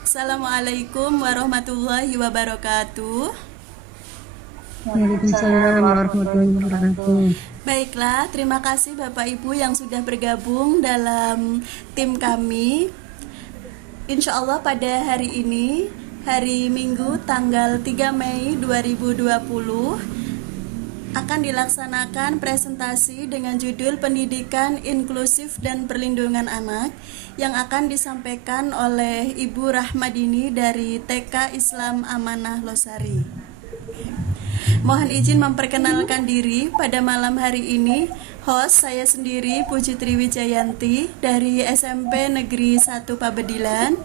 Assalamualaikum warahmatullahi wabarakatuh. Waalaikumsalam warahmatullahi wabarakatuh. Baiklah, terima kasih Bapak Ibu yang sudah bergabung dalam tim kami. Insya Allah pada hari ini, hari Minggu tanggal 3 Mei 2020, akan dilaksanakan presentasi dengan judul Pendidikan Inklusif dan Perlindungan Anak yang akan disampaikan oleh Ibu Rahmadini dari TK Islam Amanah Losari. Mohon izin memperkenalkan diri pada malam hari ini. Host saya sendiri Puji Triwijayanti dari SMP Negeri 1 Pabedilan.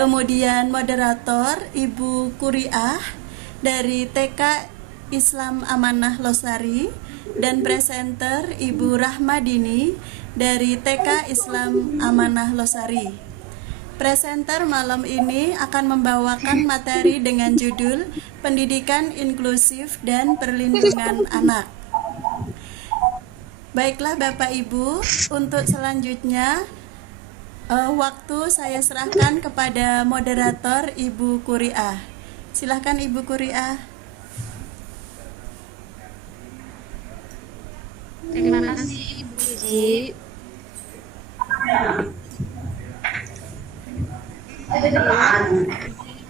Kemudian moderator Ibu Kuriah dari TK Islam Amanah Losari dan presenter Ibu Rahmadini dari TK Islam Amanah Losari. Presenter malam ini akan membawakan materi dengan judul Pendidikan Inklusif dan Perlindungan Anak. Baiklah Bapak Ibu, untuk selanjutnya waktu saya serahkan kepada moderator Ibu Kuriah. Silakan Ibu Kuriah. Terima kasih Ibu Puji.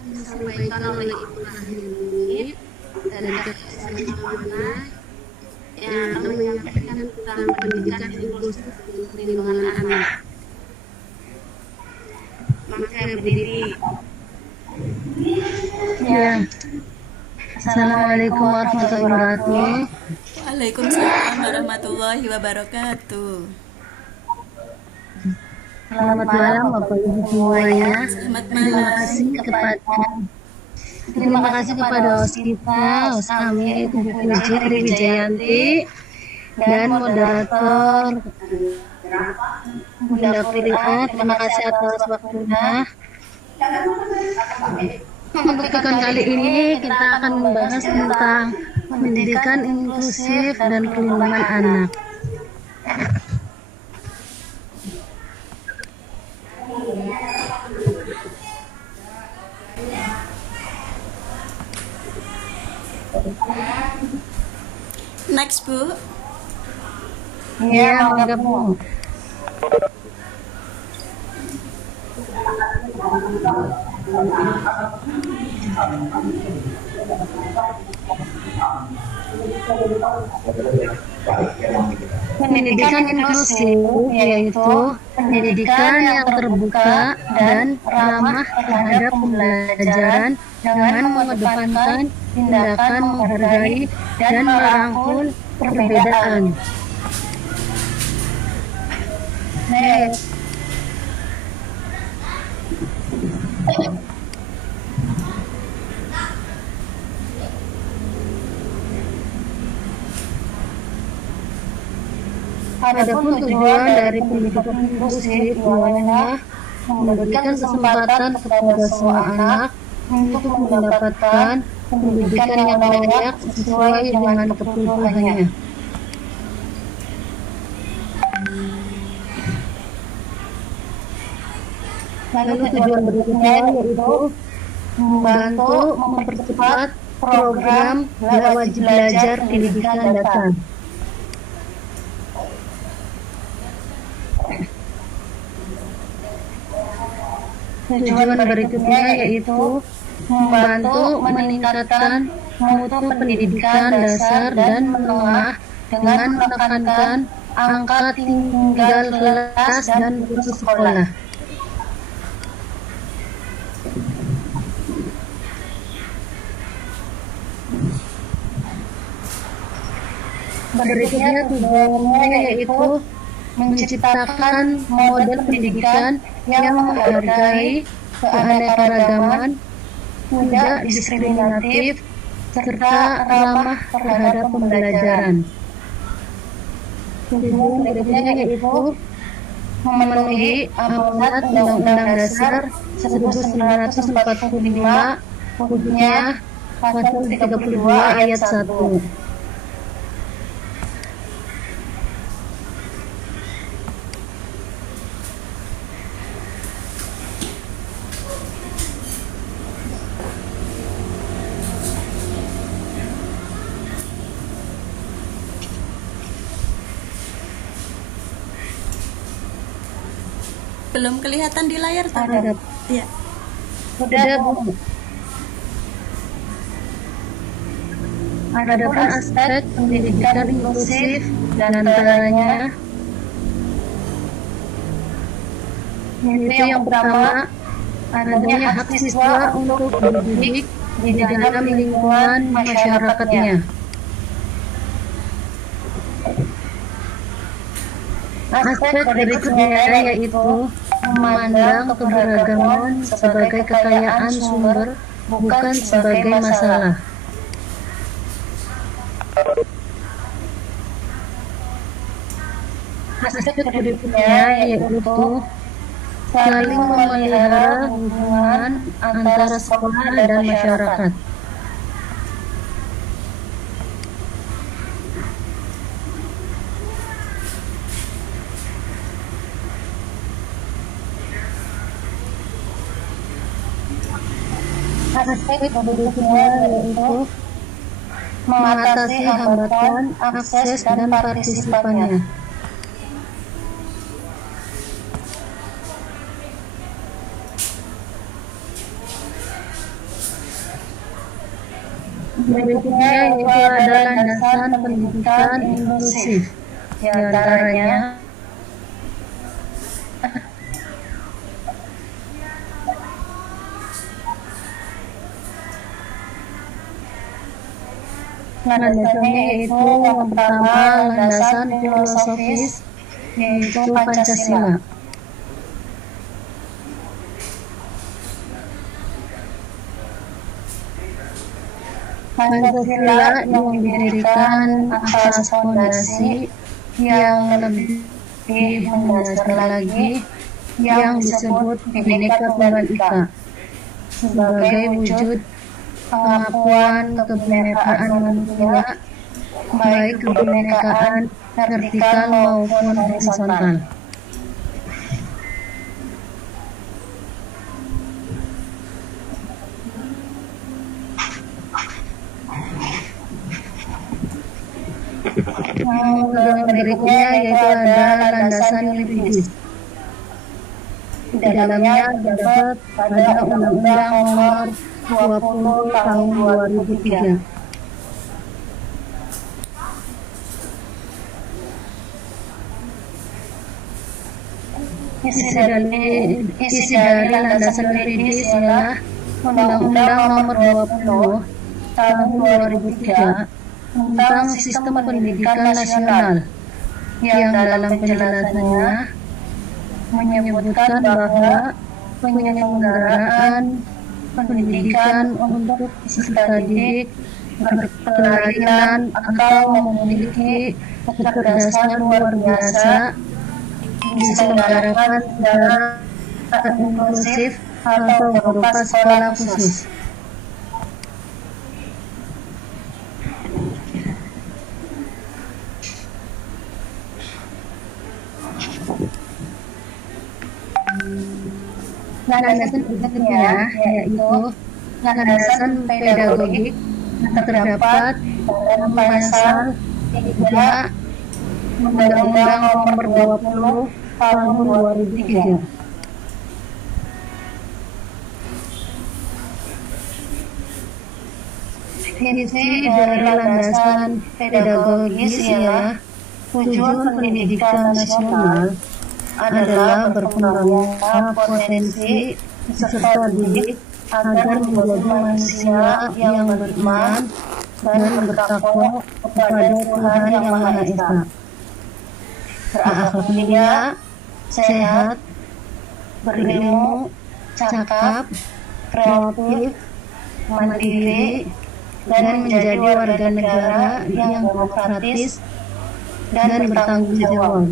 Disampaikan oleh Ibu Rahmini dari Kesehatan Amanah yang akan menyampaikan tentang pendidikan inklusif dan perlindungan anak. Maka berdiri. Ya. Assalamualaikum warahmatullahi wabarakatuh. Waalaikumsalam warahmatullahi wabarakatuh. Selamat malam Bapak Ibu semuanya. Selamat Terima malam. kasih kepada host kita, host kami Ibu Puji Triwijayanti dan moderator Bunda Kuriah. Terima kasih atas waktunya. Untuk ikon kali ini kita akan membahas tentang pendidikan inklusif dan perlindungan anak. Next Bu. Ya, mangga Bu. Pendidikan inklusif yaitu pendidikan yang terbuka dan ramah terhadap pembelajaran dengan mengedepankan tindakan menghargai dan merangkul perbedaan. Adapun tujuan dari pendidikan inklusif adalah memberikan kesempatan kepada semua anak untuk mendapatkan pendidikan yang layak sesuai dengan kebutuhannya. Lalu tujuan berikutnya yaitu membantu mempercepat program wajib belajar pendidikan dasar. Tujuan berikutnya yaitu membantu meningkatkan mutu pendidikan dasar dan menengah dengan menekankan angka tinggal kelas dan putus sekolah. Berikutnya tujuannya yaitu menciptakan model pendidikan yang menghargai keanekaragaman, tidak diskriminatif, serta ramah terhadap pembelajaran. Tujuan berikutnya yaitu memenuhi amanat Undang-Undang Dasar 1945, khususnya Pasal 32 ayat 1. Belum kelihatan di layar tuh. Ada. Ya. Udah, Bu. Adapun aspek pendidikan inklusif dan antaranya yaitu yang pertama adanya hak siswa untuk dididik di dalam lingkungan masyarakatnya. Aspek berikutnya yaitu memandang keberagaman sebagai kekayaan sumber, bukan sebagai masalah. Aspek berikutnya yaitu saling memelihara hubungan antara sekolah dan masyarakat. Aspek berikutnya yaitu mengatasi hambatan akses dan partisipannya. Berikutnya yaitu adalah landasan pendidikan inklusif, di antaranya landasannya yaitu yang pertama landasan filosofis yaitu Pancasila. Pancasila yang didirikan atas fondasi yang lebih mendasar lagi yang disebut Bhinneka Tunggal Ika sebagai wujud pengakuan kebinekaan manusia, baik kebinekaan vertikal maupun horizontal. Yang berikutnya yaitu ada landasan yuridis. Di dalamnya terdapat pada Undang-Undang Nomor 20 Tahun 2003. Isi dari landasan yuridis ialah Undang-Undang Nomor 20 Tahun 2003 tentang Sistem Pendidikan Nasional yang dalam penjelasannya menyebutkan bahwa penyelenggaraan pendidikan untuk peserta didik berkelainan atau memiliki kecerdasan luar biasa diselenggarakan secara inklusif atau berupa sekolah khusus. Landasan berikutnya yaitu landasan pedagogik terdapat dalam pasal 3 Undang-Undang Nomor 20 Tahun 2003. Isi dari landasan pedagogis ialah tujuan pendidikan nasional adalah berkembangnya potensi peserta didik agar menjadi manusia yang beriman dan bertakwa kepada Tuhan Yang Maha Esa, berakhlak mulia, sehat, berilmu, cakap, kreatif, mandiri, dan menjadi warga negara yang demokratis dan bertanggung jawab.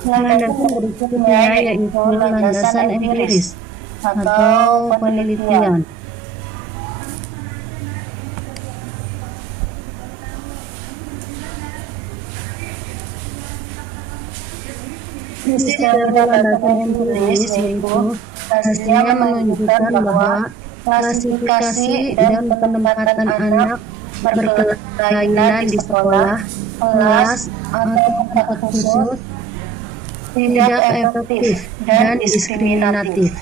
Landasan berikutnya yaitu landasan empiris atau penelitian. Isi dari landasan empiris yaitu hasilnya menunjukkan bahwa klasifikasi dan penempatan anak berkelainan di sekolah, kelas, atau tempat khusus tidak efektif dan diskriminatif.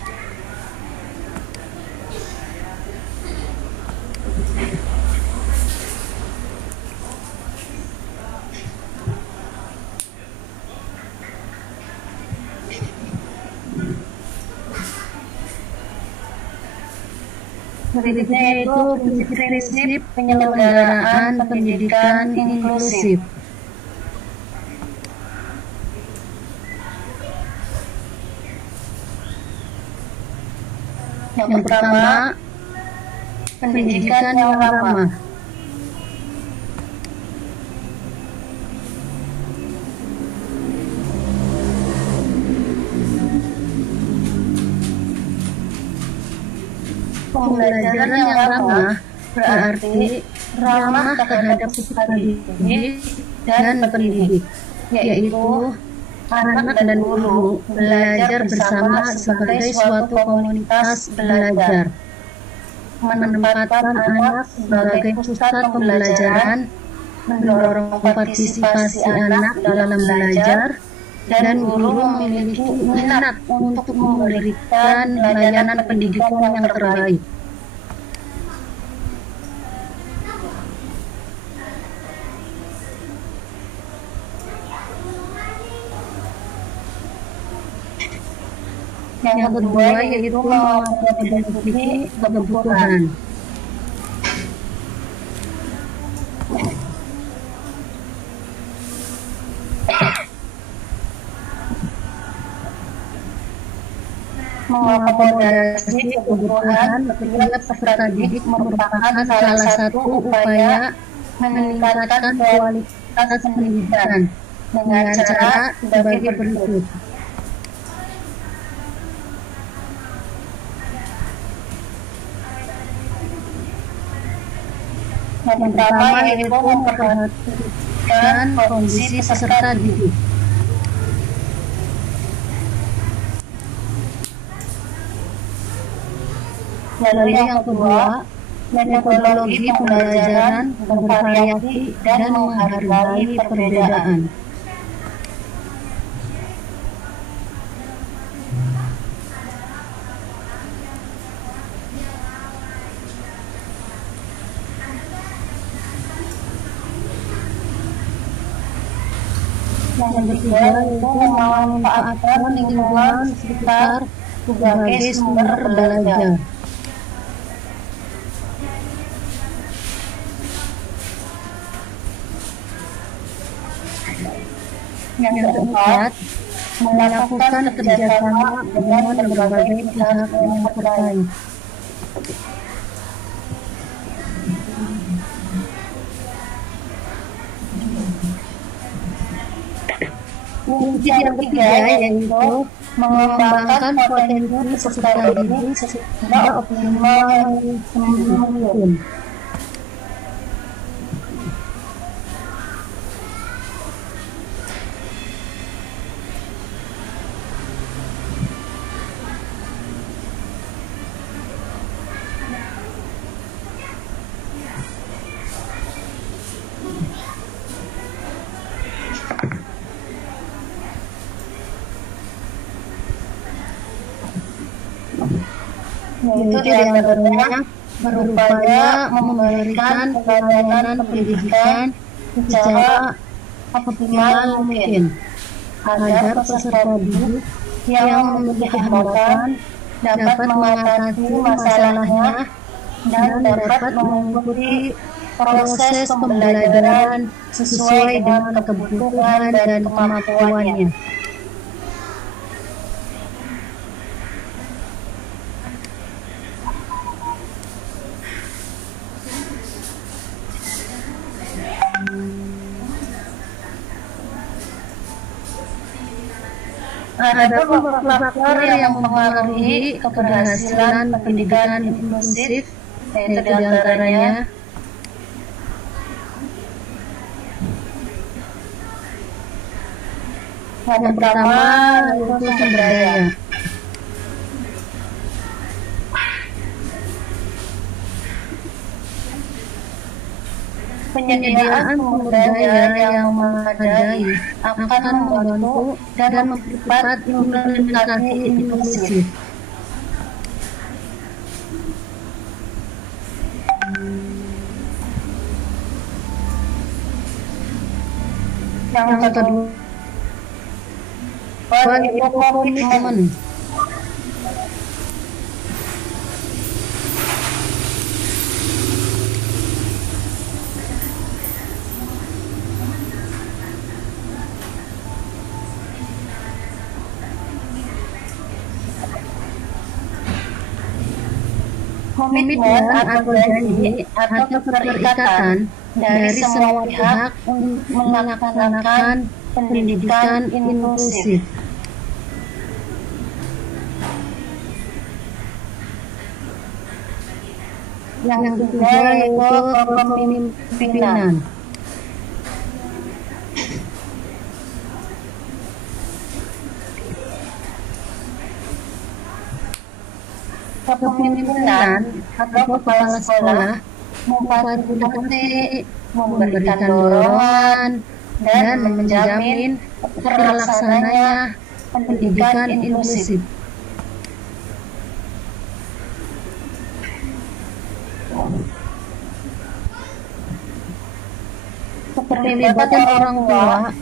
Berikutnya itu prinsip penyelenggaraan pendidikan inklusif. Yang pertama, pendidikan yang ramah. Pembelajaran yang ramah berarti ramah terhadap peserta didik dan pendidik, yaitu anak dan guru belajar bersama sebagai suatu komunitas belajar. Menempatkan anak sebagai pusat pembelajaran, mendorong partisipasi anak dalam belajar, dan guru memiliki minat untuk memberikan layanan pendidikan yang terbaik. Yang kedua yaitu memenuhi kebutuhan. Mengakomodasi kebutuhan setiap peserta didik merupakan salah satu upaya meningkatkan kualitas pendidikan dengan cara sebagai berikut. Yang pertama yaitu memperhatikan kondisi peserta didik. Lalu yang kedua, metodologi pembelajaran bervariasi dan menghargai perbedaan. Yang ketiga yaitu memanfaatkan lingkungan sekitar sebagai sumber belajar. Yang keempat, melakukan kerjasama dengan berbagai pihak yang terkait. Kunci yang ketiga yaitu mengembangkan potensi peserta didik secara optimal mungkin. Yaitu diantaranya berupaya memberikan pelayanan pendidikan secara optimal mungkin agar peserta didik yang memiliki hambatan dapat mengatasi masalahnya dan dapat mengikuti proses pembelajaran sesuai dengan kebutuhan dan kemampuannya. Ada faktor yang mempengaruhi keberhasilan pendidikan inklusif, yaitu diantaranya yang pertama yaitu sumber daya. Penyediaan sumber daya yang memadai akan membantu dan mempercepat implementasi inklusif. Yang kedua, yaitu komitmen. Komitmen atau janji atau keterikatan dari semua pihak untuk melaksanakan pendidikan inklusif. Yang ketiga yaitu kepemimpinan. Kepemimpinan atau kepala sekolah memfasilitasi, memberikan dorongan, dan menjamin terlaksananya pendidikan inklusif. Keterlibatan orang tua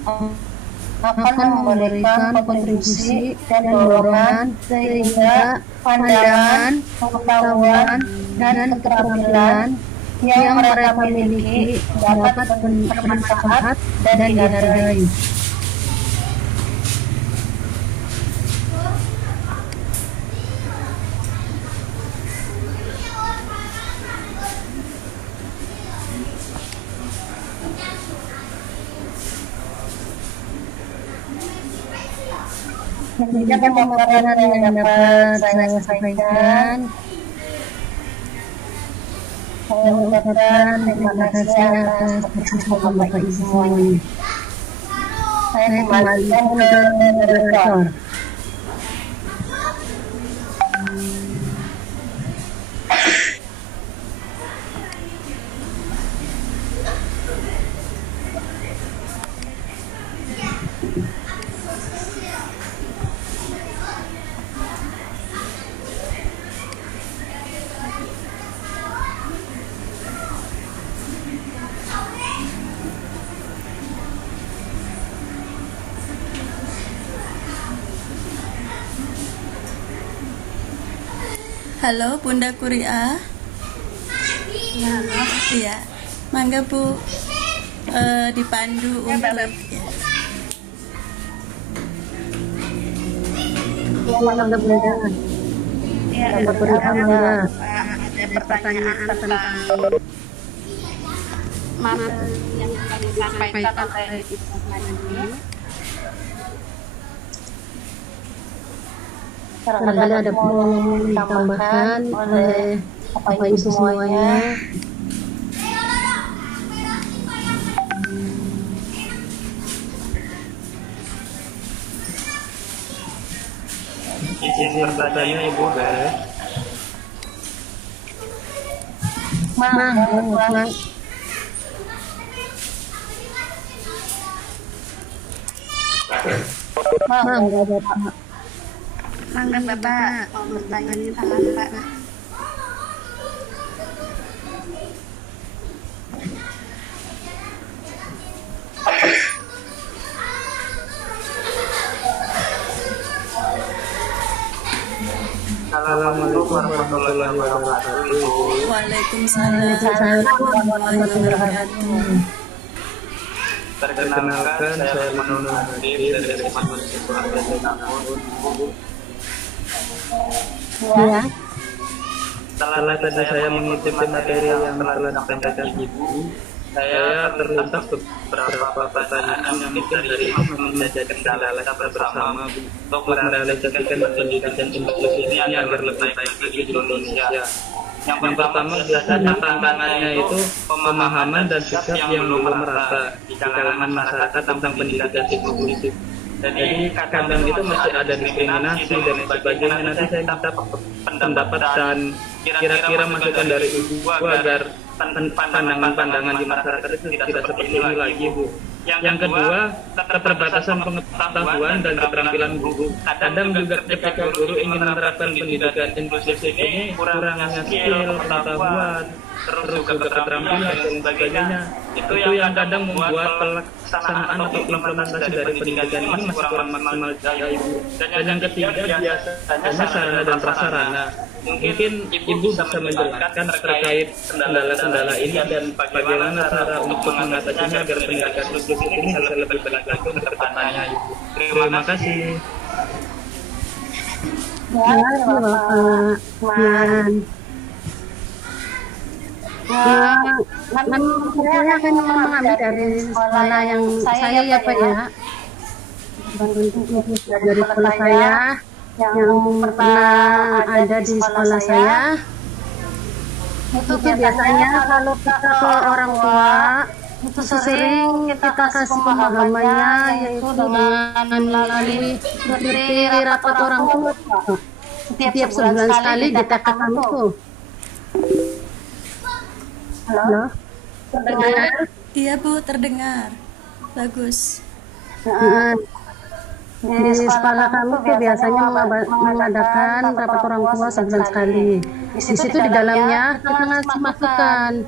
akan memberikan kontribusi dan dorongan sehingga pandangan, pengetahuan, dan keterampilan yang mereka miliki dapat bermanfaat dan dihargai. Sekian pemaparan yang dapat saya sampaikan. Saya ucapkan terima kasih atas perhatian Bapak Ibu semuanya. Saya kembalikan ke moderator. Halo Bunda Kuria. Iya. Mangga Bu, dipandu untuk Mangga Bunda. Mangga Bunda. Ada pertanyaan tentang materi yang disampaikan oleh Ibu Mandi. Barangkali ada yang ditambahkan oleh Bapak Ibu semuanya. Izin bertanya Ibu boleh? Mangga Bapak. Mangga Bapak, mau bertanya tentang Pak. Assalamualaikum warahmatullahi wabarakatuh. Waalaikumsalam warahmatullahi wabarakatuh. Perkenalkan, saya Manunu Hadir dari SMA Sipurang. Ya. Setelah tadi saya mengikuti materi yang telah disampaikan Ibu, saya terlintas beberapa pertanyaan yang mungkin dari menjadi kendala kita bersama untuk merealisasikan pendidikan inklusif ini agar lebih baik di Indonesia. Yang pertama biasanya tantangannya itu pemahaman dan sikap yang belum merata di kalangan masyarakat tentang pendidikan inklusif. Jadi kadang itu masih ada diskriminasi dan sebagainya. Nanti saya minta pendapat dan kira-kira masukan dari Ibu agar pandangan-pandangan di masyarakat itu tidak seperti ini lagi, Bu. Yang kedua, keterbatasan pengetahuan dan keterampilan guru. Kadang juga ketika guru ingin menerapkan pendidikan inklusif ini kurangnya skill, pengetahuan, terus juga keterampilan dan sebagainya. Itu yang kadang membuat pelaksanaan atau implementasi dari pendidikan ini masih kurang maksimal jaya, Ibu. Dan yang ketiga, biasanya sarana dan prasarana. Mungkin Ibu bisa menjelaskan terkait kendala-kendala ini dan bagaimana cara untuk mengatasinya agar pendidikan inklusif ini bisa lebih baik lagi ke depannya, Ibu. Terima kasih. Saya akan memahami dari sekolah yang saya ya Pak ya, dari sekolah saya yang pernah ada di sekolah saya itu biasanya kalau kita ke orang tua itu sering kita kasih pemahamannya yaitu dengan melalui seperti rapat orang tua setiap sebulan sekali di TK kami tuh. Halo? Terdengar? Iya Bu, terdengar. Bagus. Di sekolah kami tuh biasanya mengadakan rapat orang tua sebulan sekali. Di situ di dalamnya kita ngasih masukan.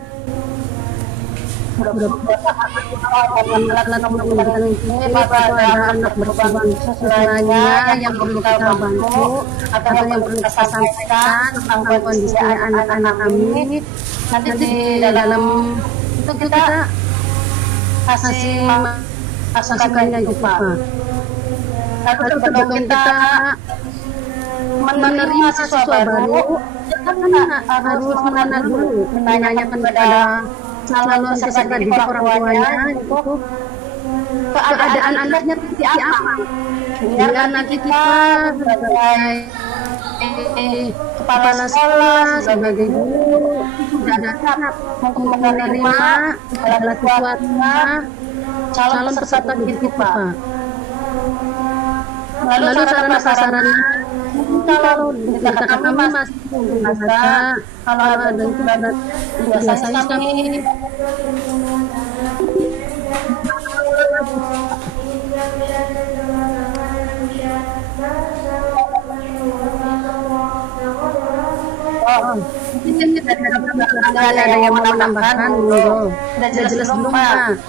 Alat-alat pendidikan ini atau ada anak berkorban sesuanya yang perlu kita bantu atau yang perlu kita sampaikan tentang kondisi anak-anak kami. Nanti di dalam itu kita kasih masukannya juga. Lalu sebelum kita menerima siswa baru, kita harus mengenal dulu, menanyakan kepada calon peserta didik orang tuanya itu keadaan anaknya seperti apa. Biar nanti kita sebagai kepala sekolah, sebagai guru, sudah dapat menerima segala sesuatunya calon peserta didik kita. Lalu sarana prasarana kalau di TK kami masih ada, kalau ada itu biasanya kami ada yang mau menambahkan dulu. Sudah jelas belum Pak?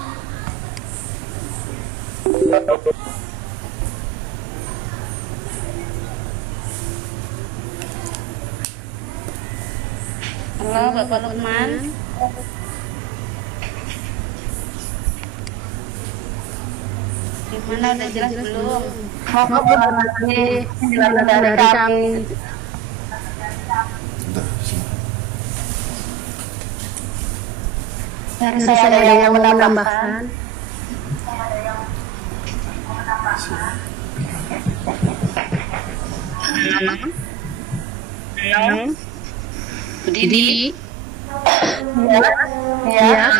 Halo Bapak Lukman. Gimana udah jelas belum? Mohon lagi penjelasan dari kami. Dari saya ada yang mau menambahkan. Didi. Ya.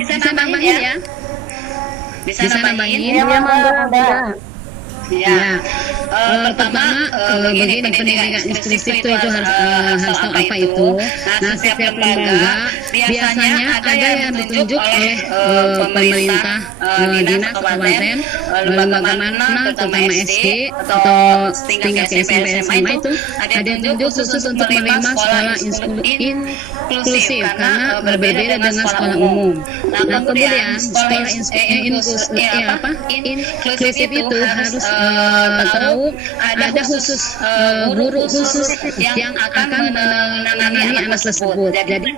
Bisa nambahin ya? Bisa nambahin? Ya, monggo. Ya. Pertama begini, pendidikan inklusif itu harus tahu apa itu. Nah, setiap lembaga biasanya ada yang ditunjuk oleh pemerintah, dinas, kabupaten, lembaga mana, terutama SD atau tingkat SMP SMA itu ada yang ditunjuk khusus untuk menerima sekolah inklusif karena berbeda dengan sekolah umum. Nah, kemudian sekolah inklusif itu harus tahu ada khusus guru khusus yang akan menangani anak tersebut. Jadi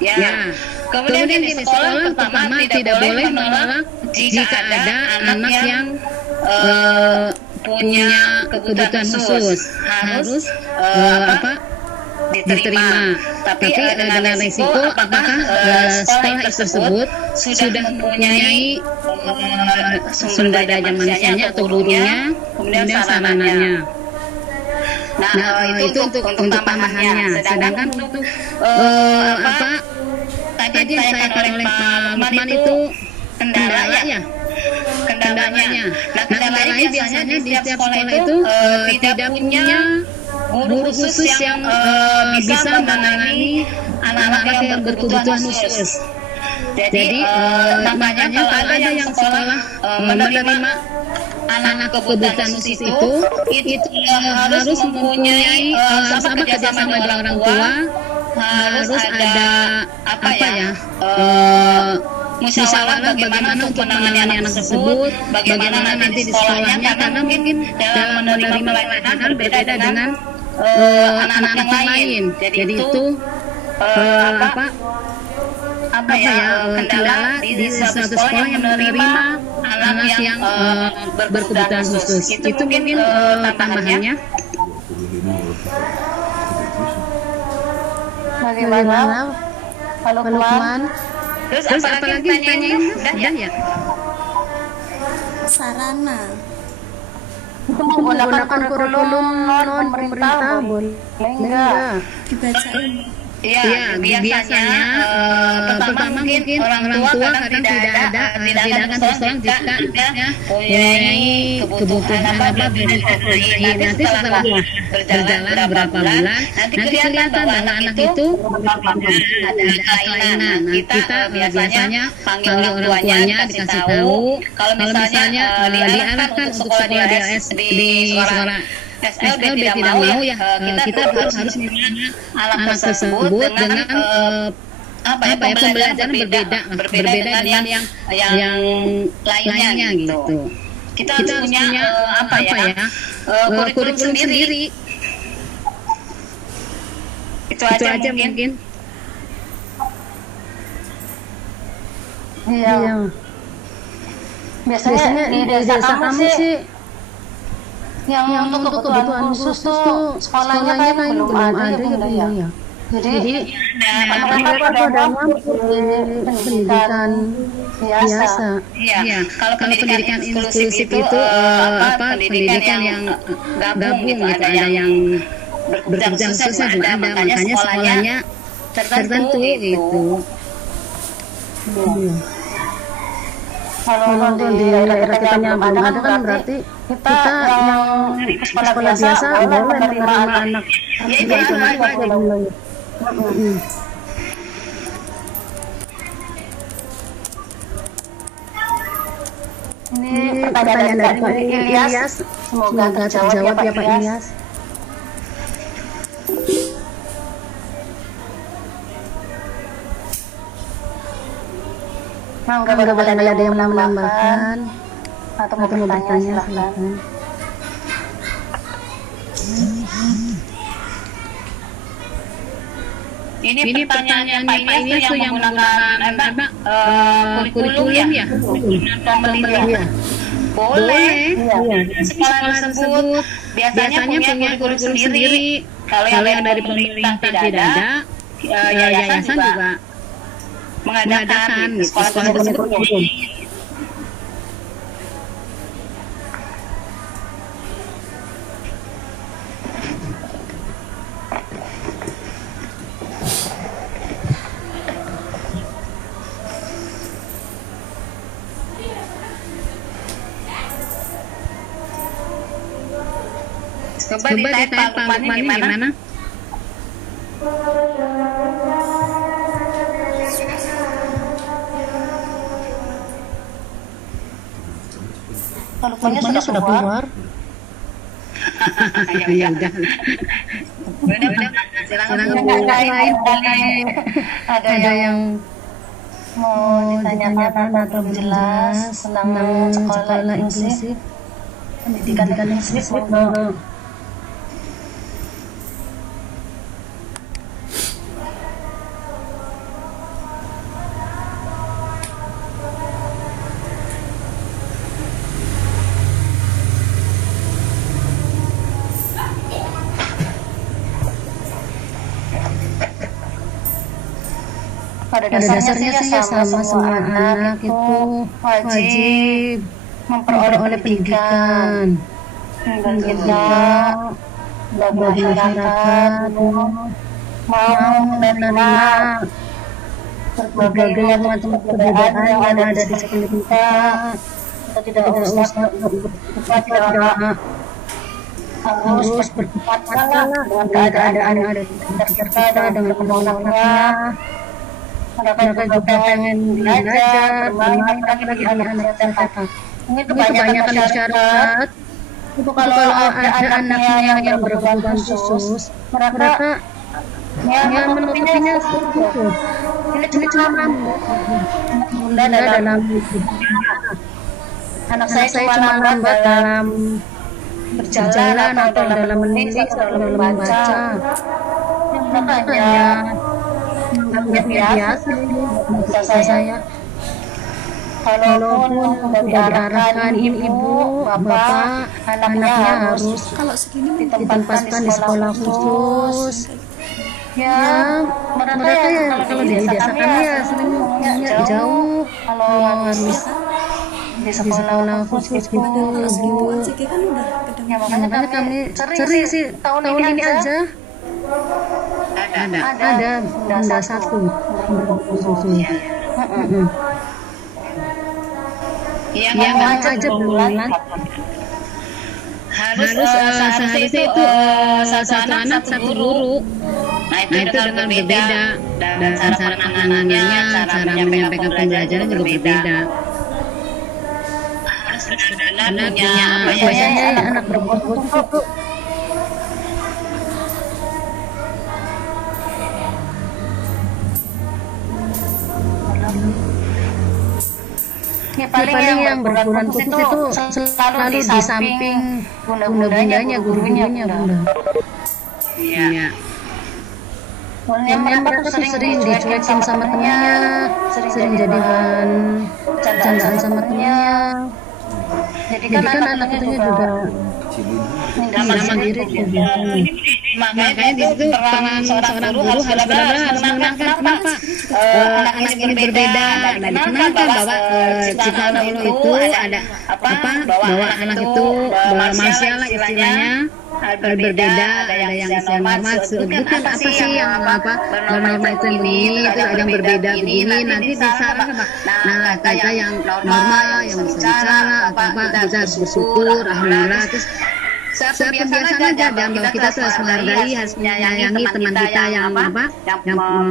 ya, kemudian di sekolah pertama tidak boleh menolak jika ada anak yang punya kebutuhan khusus, harus diterima. Tapi dengan risiko apakah sekolah tersebut sudah mempunyai sumber daya manusianya atau gurunya, kemudian sarananya. Nah, itu untuk tambahannya. Sedangkan untuk tadi saya oleh Pak Lukman itu kendalanya. Nah, kendalanya biasanya di setiap sekolah itu tidak punya guru khusus yang bisa menangani anak-anak yang berkebutuhan khusus. Jadi makanya kalau ada yang sekolah menerima anak kebutuhan khusus itu harus mempunyai kerjasama dengan orang tua, harus ada musyawarah bagaimana untuk menangani anak tersebut, bagaimana nanti di sekolahnya, karena mungkin dalam menerima pelajaran berbeda dengan anak-anak yang lain. Jadi itu kendala di suatu sekolah yang menerima anak yang berkebutuhan khusus. Itu mungkin tambahannya. Bagaimana Pak Lukman? Terus apalagi ditanyain? Udah ya? Sarana. Itu menggunakan kurikulum non pemerintah boleh enggak? Dibacain. Iya, biasanya pertama mungkin orang tua kadang tidak akan terus terang jika mempunyai kebutuhan nanti setelah berjalan berapa bulan nanti kelihatan bahwa anak itu ada kelainan. Kita biasanya panggil orang tuanya dikasih tahu kalau misalnya diarahkan untuk sekolah di sekolah SLB tidak mau ya kita harus memilih anak tersebut dengan pembelajaran berbeda dengan yang lainnya gitu. Kita harus punya kurikulum sendiri. Itu aja mungkin. Iya. Biasanya di desa kamu sih yang untuk kebutuhan khusus tuh sekolahnya kayak belum ada ya. Jadi mereka pada pendidikan biasa. Iya. Kalau pendidikan inklusif itu pendidikan yang gabung gitu, ada yang berkebutuhan khususnya juga ada, makanya sekolahnya tertentu gitu. Kalau di daerah kita belum ada kan berarti kita yang sekolah biasa boleh menerima anak. Ya itu baik. Ini pertanyaan dari Pak Ilyas. Semoga terjawab ya Pak Ilyas. Mangga barangkali ada yang menambahkan atau mau bertanya silakan. Ini pertanyaan Pak Ilyas itu yang menggunakan kurikulum ya? Pembelian. Boleh. Sekolah tersebut biasanya punya kurikulum sendiri. Kalau yang dari pemerintah tidak ada, yayasan juga mengadakan sekolah tersebut. Coba ditanya Pak Lukman gimana? Pak Lukmannya sudah keluar. Ya udah. Silakan. Ada yang mau ditanyakan atau jelas tentang sekolah inklusif, pendidikan inklusif. Pada dasarnya sih ya sama semua anak itu wajib memperoleh pendidikan dan kita bagi masyarakat mau menerima berbagai macam perbedaan yang ada di sekitar kita tidak usah harus bertepatan lah dengan keadaan yang ada di sekitar kita, dengan penolakannya. Mereka juga pengen belajar, bermain, lagi anak-anak terkata. Ini kebanyakan masyarakat itu kalau ada anaknya yang berkebutuhan khusus, mereka menutupinya seperti itu. Ini cuma bunda dalam anak saya cuma lambat dalam berjalan atau dalam menulis atau dalam membaca. Makanya biasa saya. Kalaupun sudah diarahkan ibu, bapak, anaknya harus Kalau segini ditempatkan di sekolah khusus. Ya, mereka ya kalau di desa kami ya seringnya jauh. Kalau harus di sekolah khusus gitu, Bu. Ciki kan udah kedeng. Ya, makanya kami cari sih tahun ini aja. Ada benda satu khusus. Yang aja bulan harus seharusnya itu satu anak satu guru. Nah itu dengan berbeda dan cara penanganannya, cara menyampaikan pembelajaran juga berbeda. Harus benar-benar punya biasanya anak berkebutuhan itu ya, paling yang berkebutuhan khusus itu selalu di samping bunda-bundanya, guru-gurunya, Bunda. Iya. Yang mereka tuh sering dicuekin sama temennya, sering jadi bahan candaan sama temennya. Jadi kan anak itu juga mandiri. Makanya di situ peran seorang guru harus benar-benar harus mengenalkan kenapa anak ini berbeda dan dikenalkan bahwa ciptaan Allah itu ada bahwa anak itu bahwa manusia lah istilahnya berbeda, ada yang usia normal, bukan apa sih yang normal itu yang begini, itu ada yang berbeda begini, nanti bisa nah kita yang normal yang bisa bicara kita harus bersyukur, alhamdulillah. Terus kebiasaan aja dan bahwa kita tuh harus menghargai, harus menyayangi teman kita yang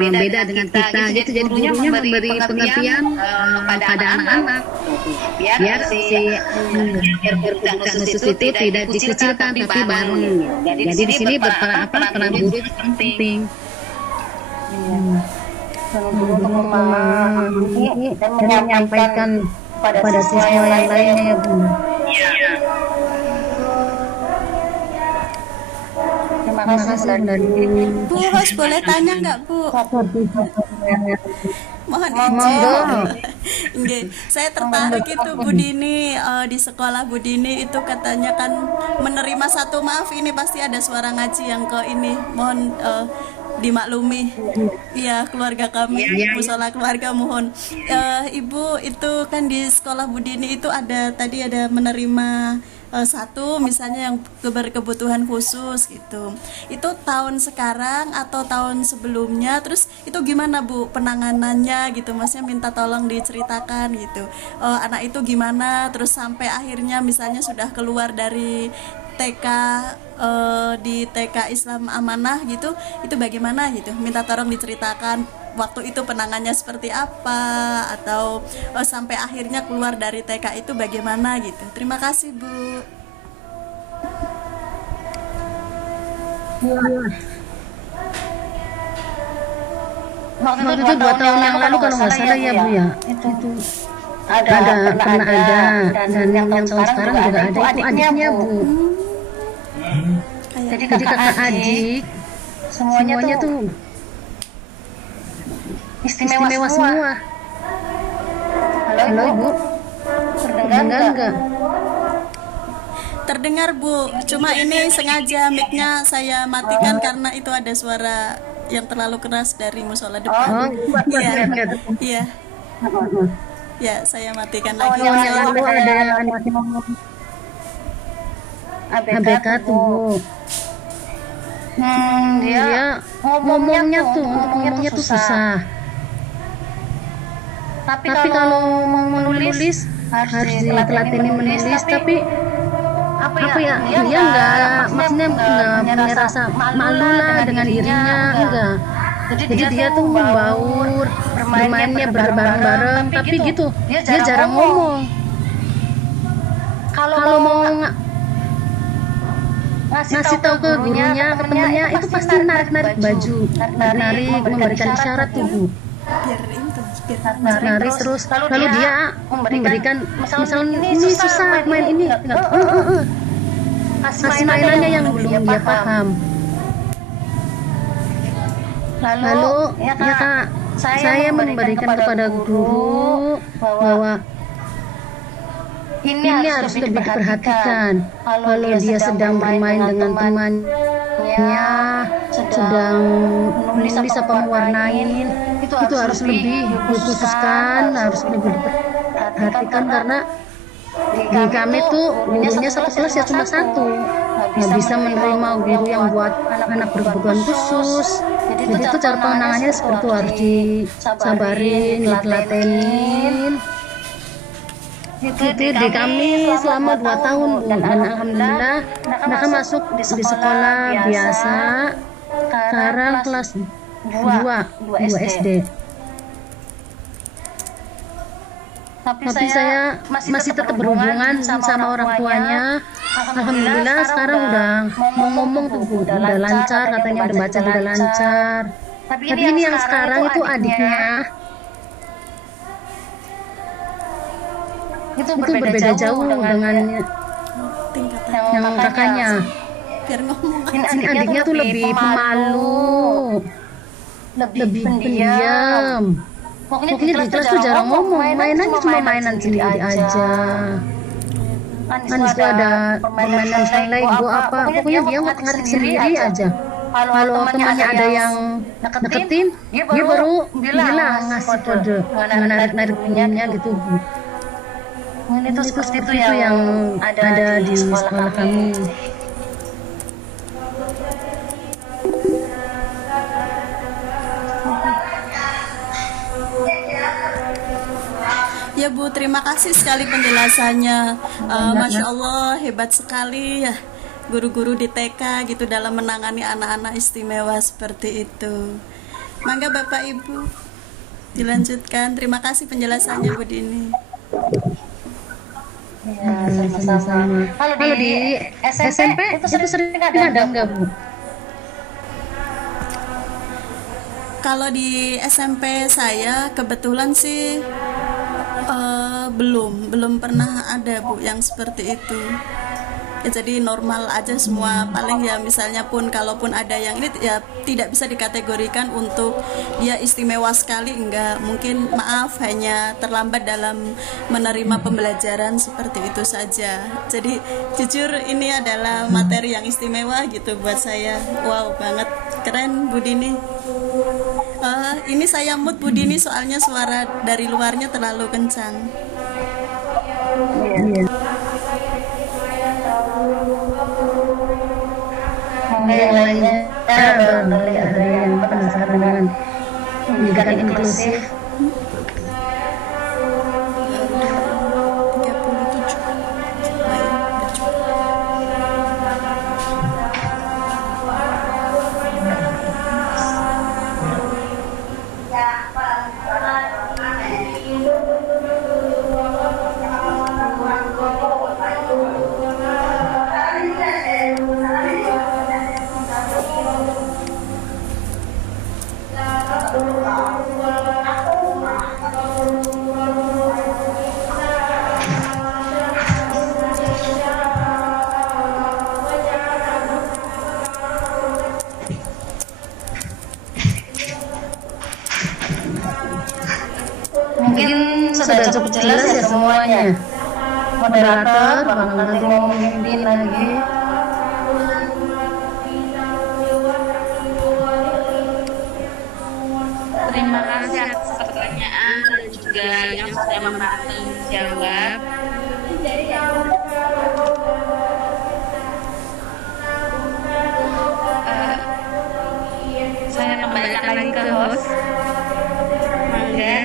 beda dengan kita gitu. Jadi gurunya memberi pengertian pada anak-anak biar khusus itu tidak dikucilkan tapi bareng. Jadi di sini peran guru itu penting. Guru untuk memahami dan menyampaikan pada siswa yang lainnya ya, Bunda. Terima kasih dari Bu, host boleh tanya nggak Bu? Mohon izin. Nggih, saya tertarik itu Bu Dini di sekolah Bu Dini itu katanya kan menerima satu, maaf ini pasti ada suara ngaji yang ke ini, mohon dimaklumi. Iya, keluarga kami, musola keluarga mohon. Ibu itu kan di sekolah Bu Dini itu ada tadi ada menerima satu misalnya yang berkebutuhan khusus gitu. Itu tahun sekarang atau tahun sebelumnya, terus itu gimana Bu penanganannya gitu, maksudnya minta tolong diceritakan gitu. Anak itu gimana, terus sampai akhirnya misalnya sudah keluar dari TK di TK Islam Amanah gitu, itu bagaimana gitu, minta tolong diceritakan waktu itu penanganannya seperti apa, atau sampai akhirnya keluar dari TK itu bagaimana gitu. Terima kasih Bu. Waktu itu 2 tahun yang lalu kalau nggak salah ya Bu ya, itu pernah ada dan yang tahun sekarang juga ada, itu adiknya Bu. Jadi kakak adik semuanya tuh istimewa semua. Halo Ibu, terdengar nggak? Terdengar Bu, cuma ini sengaja mic-nya saya matikan karena itu ada suara yang terlalu keras dari musola depan. Iya. Ya, saya matikan lagi. Yang lalu ada ABK tuh. Dia ngomongnya tuh susah. Tapi kalau mau menulis harus dilatih menulis, tapi apa ya, dia nggak, maksudnya nggak punya rasa malu lah dengan dirinya, enggak. Jadi dia tuh membaur, bermainnya bareng-bareng, tapi gitu dia jarang ngomong. Kalau mau ngasih tahu ke gurunya, ke temennya, itu pasti narik-narik baju, narik memberikan isyarat tuh Bu. Narik terus, lalu dia memberikan, misalnya ini susah main ini, kasih mainannya yang belum dia paham. Lalu ya Kak, saya memberikan kepada guru bahwa ini harus lebih diperhatikan. Kalau dia sedang bermain dengan temannya, sedang menulis apa mewarnain, itu harus lebih dikhususkan, harus lebih diperhatikan, karena di kami tuh gurunya satu kelas ya cuma satu, nggak bisa menerima guru yang buat anak berkebutuhan khusus. Jadi itu cara penanganannya seperti itu, harus disabarin, ditelatenin. Itu di kami selama 2 tahun Bu, dan alhamdulillah mereka masuk di sekolah biasa, sekarang kelas 2 SD. Tapi saya masih tetap berhubungan sama orang tuanya. Alhamdulillah sekarang udah mau ngomong tuh Bu, udah lancar, katanya udah baca udah lancar. Tapi ini yang sekarang itu adiknya itu berbeda jauh dengan yang kakaknya. Ini adiknya tuh lebih pemalu, lebih pendiam. Pokoknya di kelas tuh jarang ngomong, mainannya cuma mainan sendiri aja. Anis tuh ada permainan selai, gua apa, pokoknya dia ngetik sendiri aja. Kalau temannya ada yang deketin, dia baru bilang ngasih kode, narik punyinya gitu Bu. Ini tuh seperti itu yang ada di sekolah kami. Ya Bu, terima kasih sekali penjelasannya. Masya Allah, hebat sekali ya guru-guru di TK gitu dalam menangani anak-anak istimewa seperti itu. Mangga Bapak Ibu dilanjutkan. Terima kasih penjelasannya Bu Dini. Ya, sama-sama. Kalau di SMP itu sering ada enggak Bu? Kalau di SMP saya kebetulan sih belum pernah ada Bu yang seperti itu. Ya, jadi normal aja semua, paling ya misalnya pun kalaupun ada yang ini ya tidak bisa dikategorikan untuk dia istimewa sekali, enggak, mungkin maaf hanya terlambat dalam menerima pembelajaran seperti itu saja. Jadi jujur ini adalah materi yang istimewa gitu buat saya. Wow banget, keren Bu Dini. Ini saya mood Bu Dini soalnya suara dari luarnya terlalu kencang. Yang lainnya ada yang penasaran dengan pendidikan inklusif. 7 mungkin sudah cukup jelas ya semuanya. Moderator bakal nanti mau memimpin lagi. Terima kasih atas pertanyaan dan juga yang sudah membantu menjawab. Saya kembalikan lagi ke host. Mangga.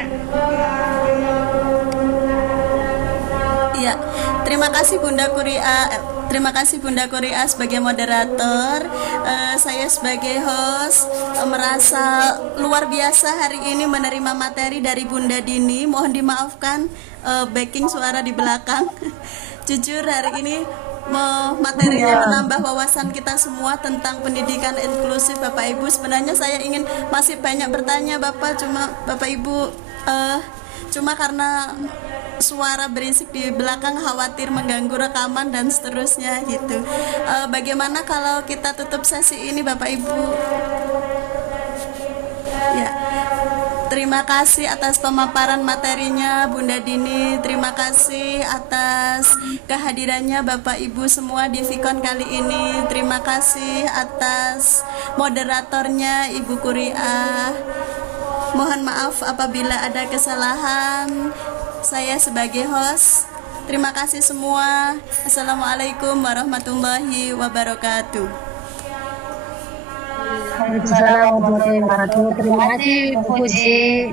Iya, terima kasih kasih terima kasih Bunda Kuria sebagai moderator. Saya sebagai host merasa luar biasa hari ini menerima materi dari Bunda Dini. Mohon dimaafkan backing suara di belakang. Jujur hari ini materinya menambah wawasan kita semua tentang pendidikan inklusif Bapak Ibu. Sebenarnya saya ingin masih banyak bertanya Bapak, cuma Bapak Ibu cuma karena suara berisik di belakang khawatir mengganggu rekaman dan seterusnya gitu. Bagaimana kalau kita tutup sesi ini Bapak Ibu? Ya. Terima kasih atas pemaparan materinya Bunda Dini. Terima kasih atas kehadirannya Bapak Ibu semua di Vicon kali ini. Terima kasih atas moderatornya Ibu Kuria. Mohon maaf apabila ada kesalahan. Saya sebagai host. Terima kasih semua. Assalamualaikum warahmatullahi wabarakatuh. Waalaikumsalam warahmatullahi wabarakatuh. Terima kasih Bu Puji.